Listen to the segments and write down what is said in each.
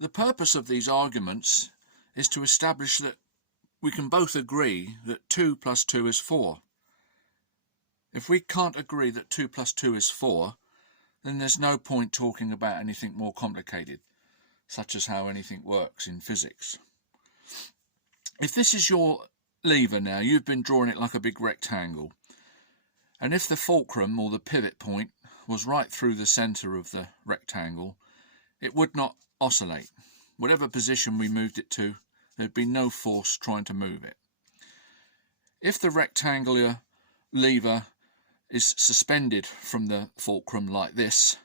The purpose of these arguments is to establish that we can both agree that 2 plus 2 is 4. If we can't agree that 2 plus 2 is 4, then there's no point talking about anything more complicated, such as how anything works in physics. If this is your lever now, you've been drawing it like a big rectangle, and if the fulcrum or the pivot point was right through the centre of the rectangle, it would not oscillate. Whatever position we moved it to, there'd be no force trying to move it. If the rectangular lever is suspended from the fulcrum like this,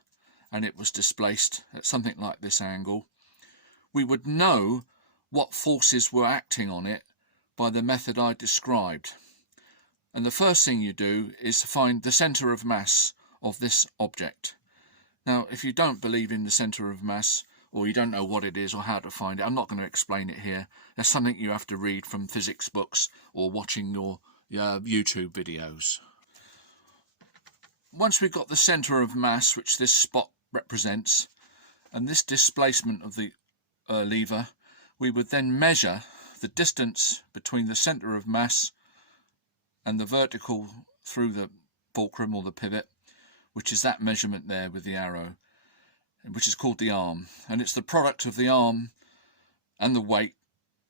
and it was displaced at something like this angle, we would know what forces were acting on it by the method I described. And the first thing you do is find the centre of mass of this object. Now, if you don't believe in the centre of mass, or you don't know what it is or how to find it, I'm not going to explain it here. That's something you have to read from physics books or watching your YouTube videos. Once we've got the centre of mass, which this spot represents, and this displacement of the lever, we would then measure the distance between the centre of mass and the vertical through the fulcrum or the pivot, which is that measurement there with the arrow, which is called the arm. And it's the product of the arm and the weight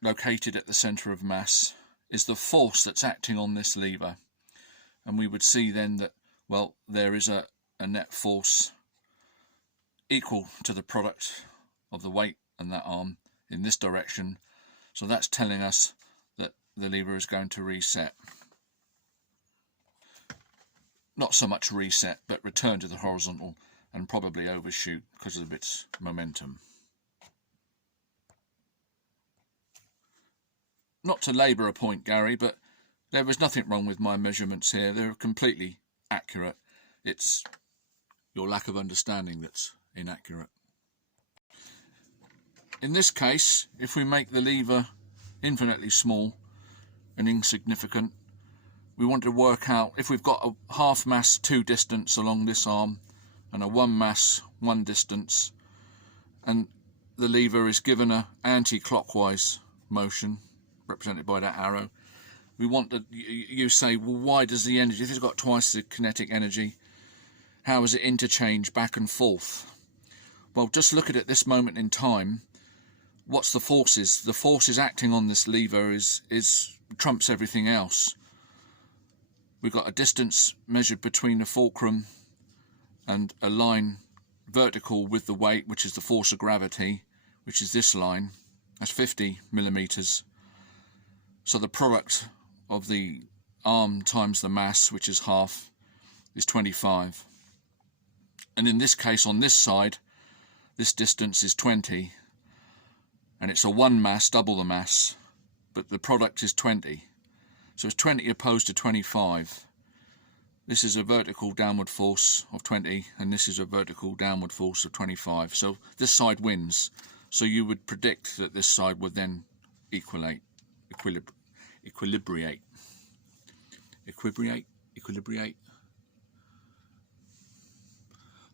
located at the centre of mass is the force that's acting on this lever. And we would see then that, well, there is a net force equal to the product of the weight and that arm in this direction. So that's telling us that the lever is going to reset. Not so much reset, but return to the horizontal and probably overshoot because of its momentum. Not to labour a point, Gary, but there was nothing wrong with my measurements here. They're completely accurate. It's your lack of understanding that's inaccurate. In this case, if we make the lever infinitely small and insignificant, we want to work out if we've got a half mass 2 distance along this arm and a 1 mass 1 distance, and the lever is given a anti-clockwise motion represented by that arrow. We want to, you say, well, why does the energy, if it's got twice the kinetic energy, how is it interchanged back and forth? Well, just look at it at this moment in time. What's the forces? The forces acting on this lever is trumps everything else. We've got a distance measured between the fulcrum and a line vertical with the weight, which is the force of gravity, which is this line. That's 50 millimeters. So the product of the arm times the mass, which is half, is 25. And in this case, on this side, this distance is 20. And it's a 1 mass, double the mass, but the product is 20. So it's 20 opposed to 25. This is a vertical downward force of 20, and this is a vertical downward force of 25. So this side wins. So you would predict that this side would then equilibrate.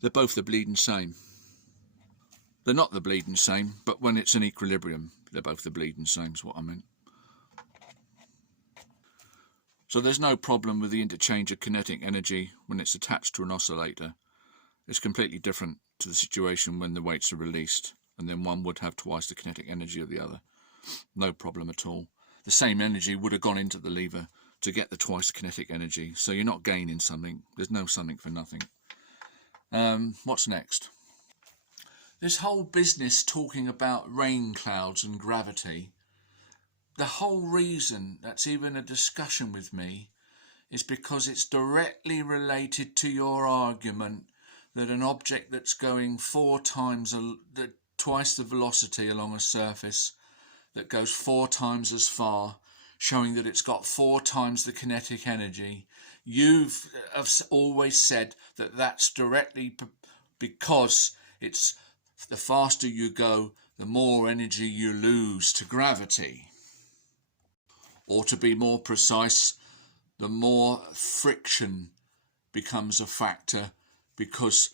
They're both the bleeding same. They're not the bleeding same, but when it's in equilibrium, they're both the bleeding same, is what I meant. So there's no problem with the interchange of kinetic energy when it's attached to an oscillator. It's completely different to the situation when the weights are released, and then one would have twice the kinetic energy of the other. No problem at all. The same energy would have gone into the lever to get the twice kinetic energy, so you're not gaining something. There's no something for nothing. What's next? This whole business talking about rain clouds and gravity, the whole reason that's even a discussion with me is because it's directly related to your argument that an object that's going twice the velocity along a surface, that goes 4 times as far, showing that it's got 4 times the kinetic energy, you've always said that that's directly because it's the faster you go, the more energy you lose to gravity. Or to be more precise, the more friction becomes a factor, because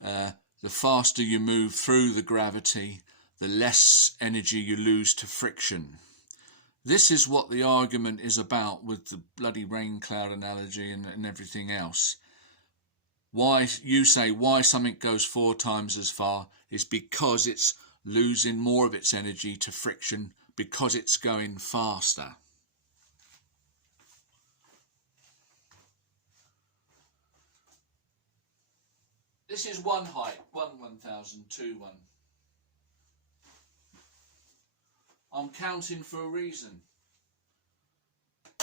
the faster you move through the gravity, the less energy you lose to friction. This is what the argument is about with the bloody rain cloud analogy and everything else. Why you say why something goes 4 times as far is because it's losing more of its energy to friction because it's going faster. This is one height, 1,000, 2, 1. I'm counting for a reason.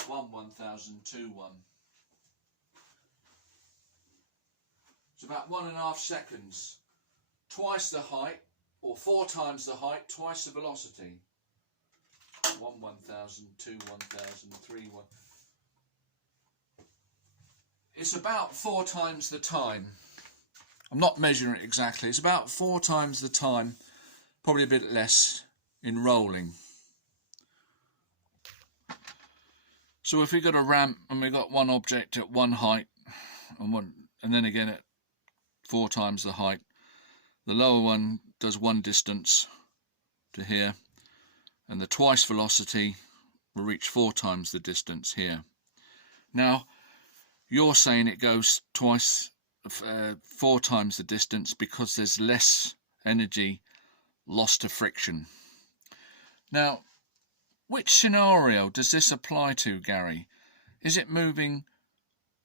1,000, 2, 1. It's about 1.5 seconds. Twice the height, or 4 times the height, twice the velocity. 1,000, 2, 1,000, 3, 1. It's about 4 times the time. I'm not measuring it exactly. It's about 4 times the time, probably a bit less, in rolling. So if we got a ramp and we got one object at one height and then again at 4 times the height, the lower one does one distance to here, and the twice velocity will reach 4 times the distance here. Now you're saying it goes 4 times the distance because there's less energy lost to friction. Now, which scenario does this apply to, Gary? Is it moving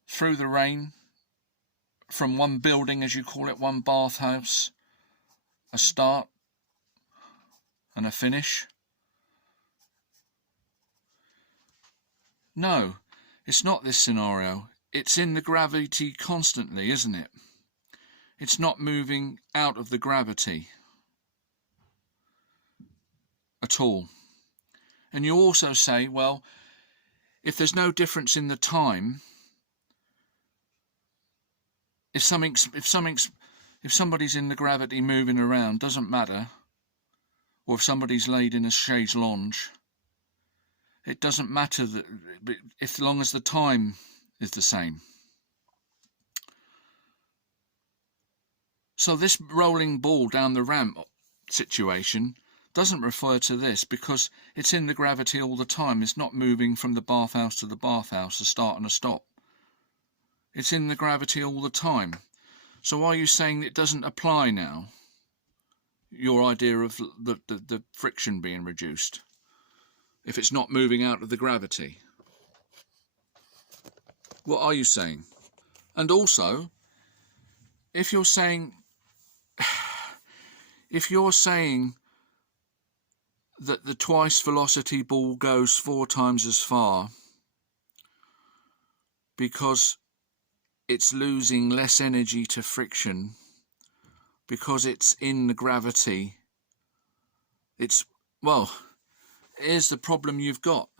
through the rain from one building, as you call it, one bathhouse, a start and a finish? No, it's not this scenario. It's in the gravity constantly, isn't it? It's not moving out of the gravity at all. And you also say, well, if there's no difference in the time, if somebody's in the gravity moving around, doesn't matter, or if somebody's laid in a chaise lounge, it doesn't matter that, as long as the time is the same. So this rolling ball down the ramp situation doesn't refer to this because it's in the gravity all the time. It's not moving from the bathhouse to the bathhouse, a start and a stop. It's in the gravity all the time. So are you saying it doesn't apply now? Your idea of the friction being reduced, if it's not moving out of the gravity? What are you saying? And also, if you're saying that the twice velocity ball goes 4 times as far because it's losing less energy to friction because it's in the gravity, well, here's the problem you've got.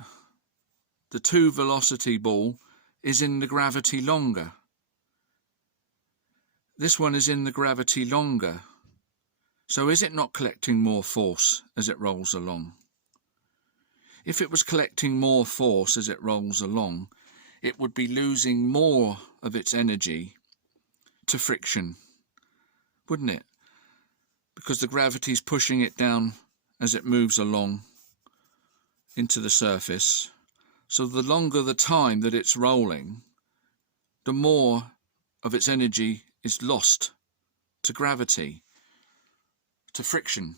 The 2 velocity ball is in the gravity longer. This one is in the gravity longer. So is it not collecting more force as it rolls along? If it was collecting more force as it rolls along, it would be losing more of its energy to friction, wouldn't it? Because the gravity's pushing it down as it moves along into the surface. So the longer the time that it's rolling, the more of its energy is lost to gravity, to friction.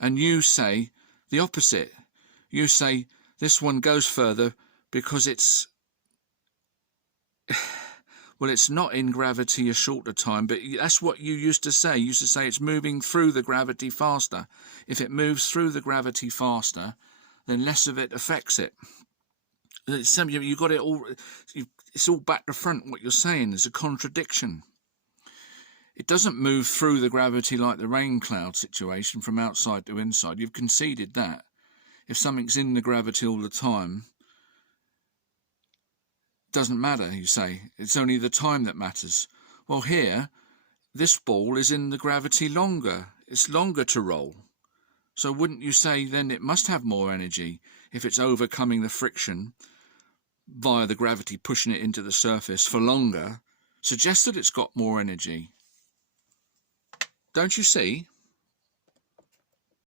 And you say the opposite. You say this one goes further because it's well, it's not in gravity a shorter time, but that's what you used to say. You used to say it's moving through the gravity faster. If it moves through the gravity faster, then less of it affects it. You got it all. It's all back to front. What you're saying is a contradiction. It doesn't move through the gravity like the rain cloud situation from outside to inside. You've conceded that. If something's in the gravity all the time, it doesn't matter, you say. It's only the time that matters. Well, here, this ball is in the gravity longer. It's longer to roll. So wouldn't you say then it must have more energy if it's overcoming the friction via the gravity pushing it into the surface for longer? Suggests that it's got more energy. Don't you see?